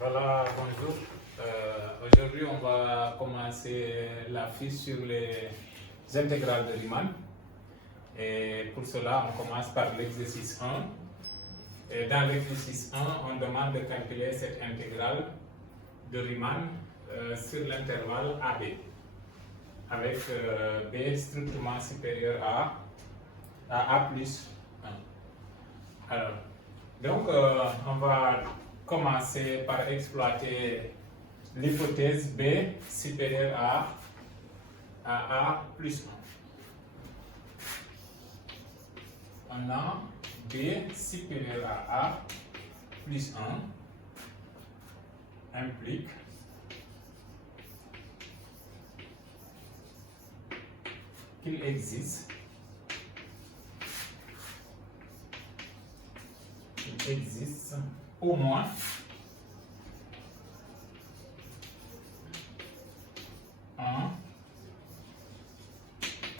Voilà, bonjour. Aujourd'hui, on va commencer la fiche sur les intégrales de Riemann. Et pour cela, on commence par l'exercice 1. Et dans l'exercice 1, on demande de calculer cette intégrale de Riemann sur l'intervalle AB, avec B strictement supérieur à A plus 1. Alors, donc, on va commencer par exploiter l'hypothèse B supérieure à A plus 1. On a B supérieur à A plus 1 implique qu'il existe au moins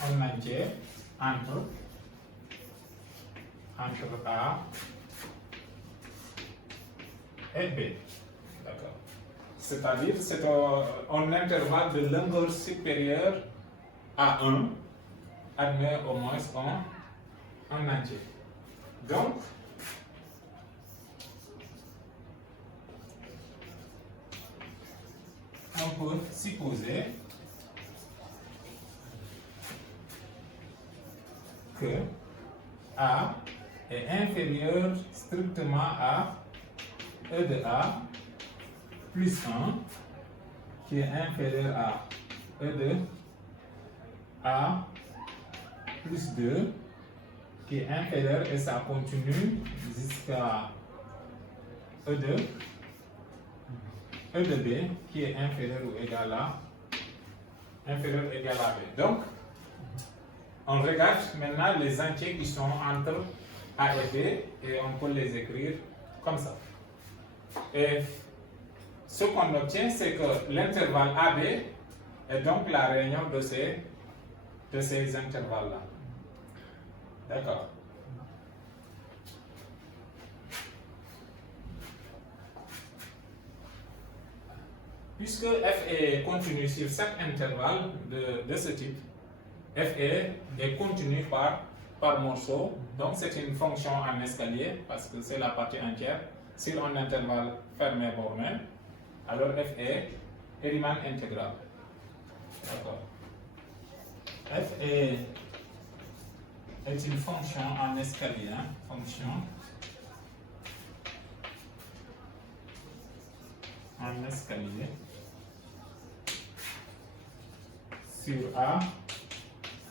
un entier entre A et B. D'accord. C'est-à-dire c'est un intervalle de longueur supérieure à 1 admet au moins un entier. Donc, on peut supposer que A est inférieur strictement à E de A plus 1 qui est inférieur à E de A plus 2 qui est inférieur et ça continue jusqu'à E de B qui est inférieur ou égal à B. Donc, on regarde maintenant les entiers qui sont entre A et B et on peut les écrire comme ça. Et ce qu'on obtient, c'est que l'intervalle AB est donc la réunion de ces intervalles-là. D'accord. Puisque f est continu sur chaque intervalle de ce type, f est continu par morceau, donc c'est une fonction en escalier parce que c'est la partie entière sur un intervalle fermé borné, alors f est Riemann intégral. D'accord. F est une fonction en escalier, fonction en escalier sur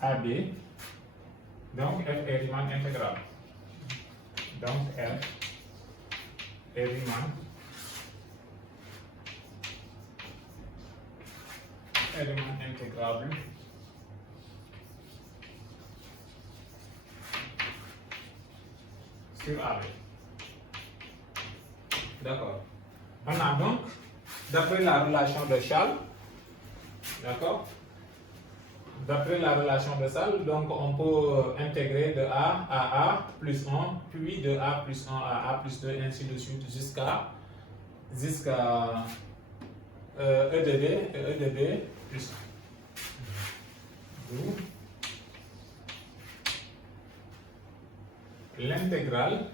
AB, donc f est Riemann intégral. Donc f est Riemann intégrable sur AB. D'accord. On a donc, d'après la relation de Charles, d'accord? D'après la relation de Charles, donc on peut intégrer de A à A plus 1, puis de A plus 1 à A plus 2, ainsi de suite, jusqu'à E de B et E de B plus 1. D'où l'intégrale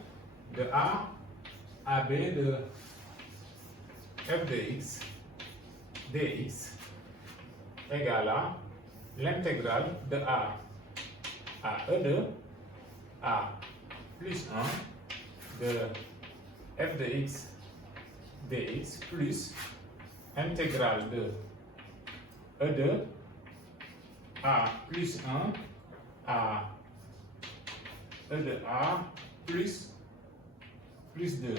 de A à B de f de x dx égale à l'intégrale de A à E de A plus 1 de f de x dx plus intégrale de E de A plus 1 à E de A plus 2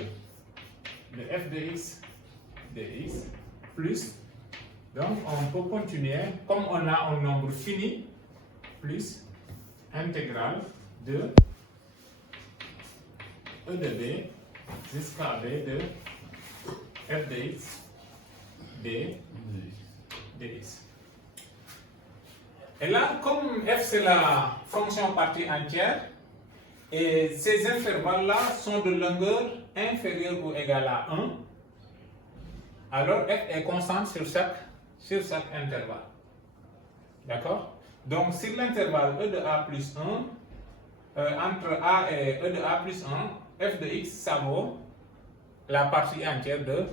de f de x dx plus, donc on peut continuer comme on a un nombre fini, plus intégrale de E de B jusqu'à B de f de x dx. Et là, comme f c'est la fonction partie entière, et ces intervalles-là sont de longueur inférieure ou égale à 1, alors f est constante sur chaque intervalle. D'accord? Donc, sur l'intervalle e de a plus 1, entre a et e de a plus 1, f de x, ça vaut la partie entière de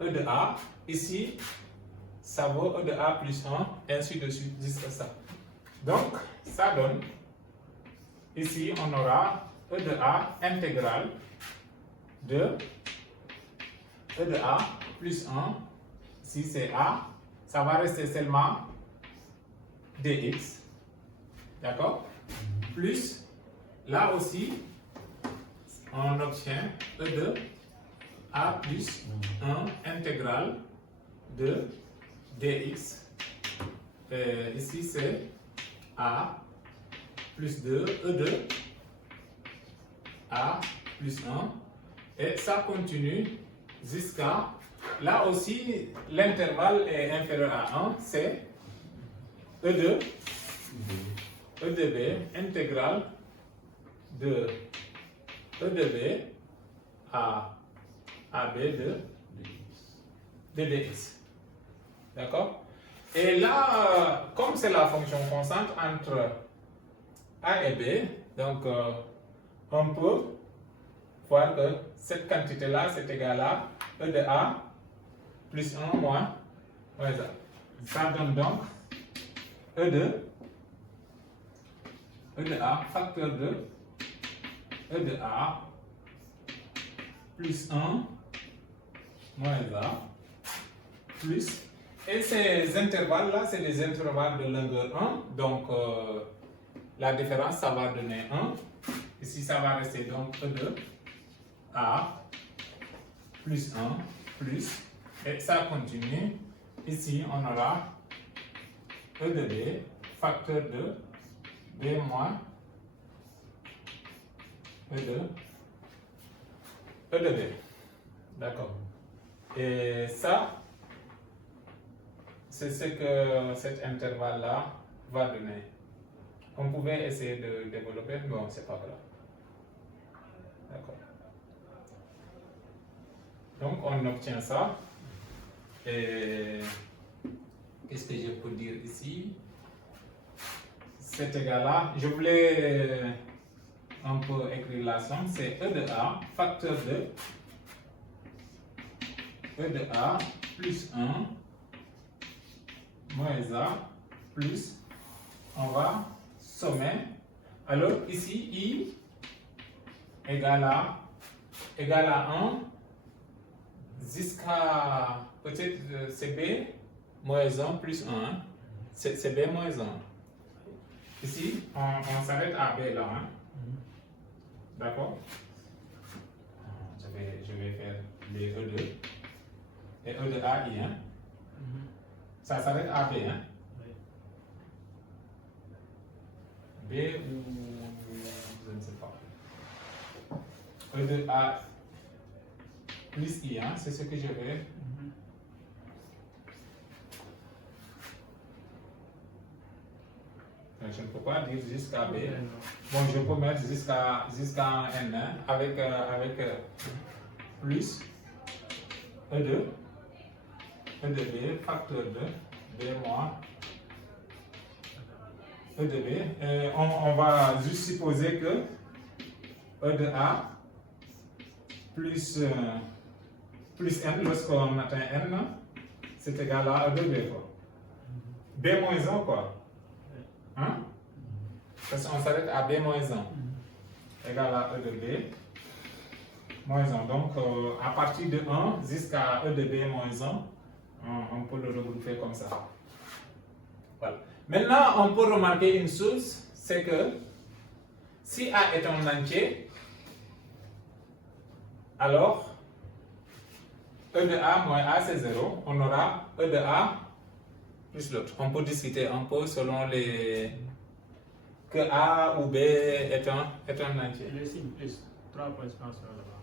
e de a. Ici, ça vaut e de a plus 1, ainsi de suite, jusqu'à ça. Donc, ça donne, ici, on aura e de a intégrale de e de a plus 1, si c'est a, ça va rester seulement dx, d'accord? Plus, là aussi, on obtient e de a plus 1 intégrale de dx. Et ici, c'est a plus 2, e de a plus 1. Et ça continue jusqu'à... Là aussi, l'intervalle est inférieur à 1, c'est e de b intégrale de e de b à b de dx. D'accord? Et là, comme c'est la fonction constante entre a et b, donc on peut voir que cette quantité-là, c'est égal à e de a plus 1 moins a. Ça donne donc e de a facteur de e de a plus 1 moins a plus. Et ces intervalles-là, c'est les intervalles de longueur 1. Donc, la différence, ça va donner 1. Ici, ça va rester donc e de a plus 1 plus. Et ça continue. Ici, on aura e de b facteur de b moins e de b. D'accord. Et ça, c'est ce que cet intervalle-là va donner. On pouvait essayer de développer, mais bon, c'est pas grave. D'accord. Donc, on obtient ça. Et qu'est-ce que je peux dire ici? C'est égal à, je voulais un peu écrire la somme, c'est e de a facteur de e de a plus 1 moins a plus, on va sommer. Alors ici, i égale à 1 jusqu'à, peut-être c'est b moins 1 plus 1. C'est b moins 1. Ici, on s'arrête à b là. Hein? D'accord? Je vais faire les E2 et E de A, I. Hein? Ça s'arrête à B. Hein? B ou je ne sais pas. E de A plus I, hein? C'est ce que je vais. Je ne peux pas dire jusqu'à B. Bon, je peux mettre jusqu'à N, hein? avec plus E2 de B facteur de B moins E de B. Et on va juste supposer que E de A plus N, lorsqu'on atteint N, c'est égal à E de B. Quoi. B moins 1, quoi. Hein? Parce qu'on s'arrête à B moins 1. Égal à E de B moins 1. Donc, à partir de 1 jusqu'à E de B moins 1, on peut le regrouper comme ça. Voilà. Maintenant, on peut remarquer une chose, c'est que si A est un entier, alors E de A moins A c'est 0, on aura E de A plus l'autre. On peut discuter un peu selon les... que A ou B est un entier. Le signe plus 3 points expansion là-bas.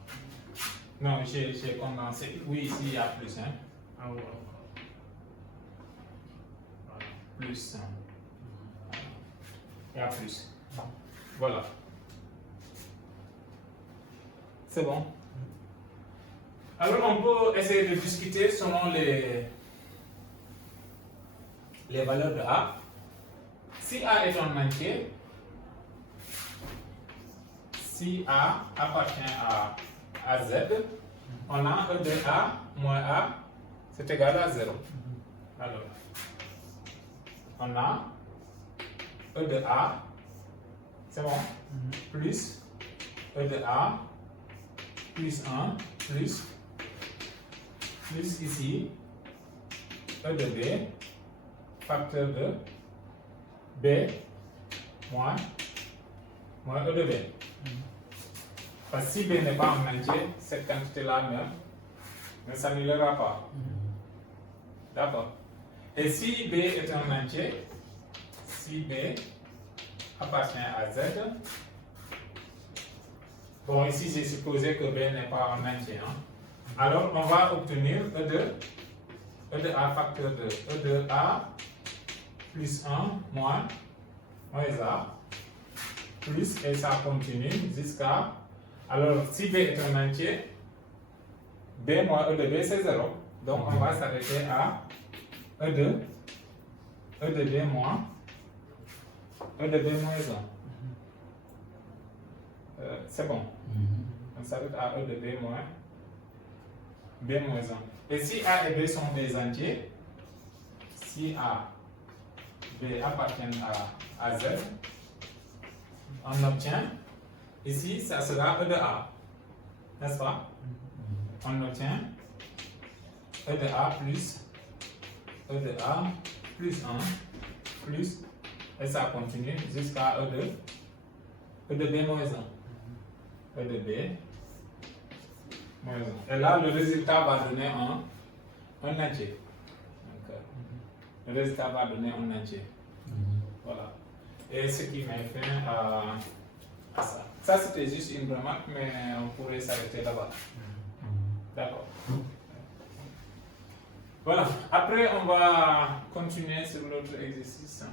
Non, j'ai condensé. Oui, ici il y a plus. Hein. Ah ouais. Voilà. Plus. Il y a plus. Voilà. C'est bon. Alors, on peut essayer de discuter selon les valeurs de A. Si A est un entier, si A appartient à Z, on a E de A moins A, c'est égal à 0. Alors, on a E de A, c'est bon, plus E de A, plus 1, plus ici, E de B, facteur de B, moins E de B. Parce que si B n'est pas en entier, cette quantité-là ne s'annulera pas. D'accord. Et si B est un entier, si B appartient à Z, bon, ici j'ai supposé que B n'est pas un entier. Hein. Alors on va obtenir E de A facteur de E de A plus 1 moins A plus, et ça continue jusqu'à. Alors si B est un entier, B moins E de B c'est 0. Donc on va s'arrêter à E de B moins E de B moins 1. C'est bon. On s'arrête à E de B moins B moins 1. Et si A et B sont des entiers, si A, B appartiennent à Z, on obtient, ici ça sera E de A, n'est-ce pas? On obtient E de A plus E de A plus 1 plus, et ça continue jusqu'à E de B moins 1. E de B moins 1. Et là, le résultat va donner un entier. Donc, le résultat va donner un entier. Voilà. Et ce qui met fin à ça. Ça, c'était juste une remarque, mais on pourrait s'arrêter là-bas. D'accord. Voilà. Après, on va continuer sur l'autre exercice.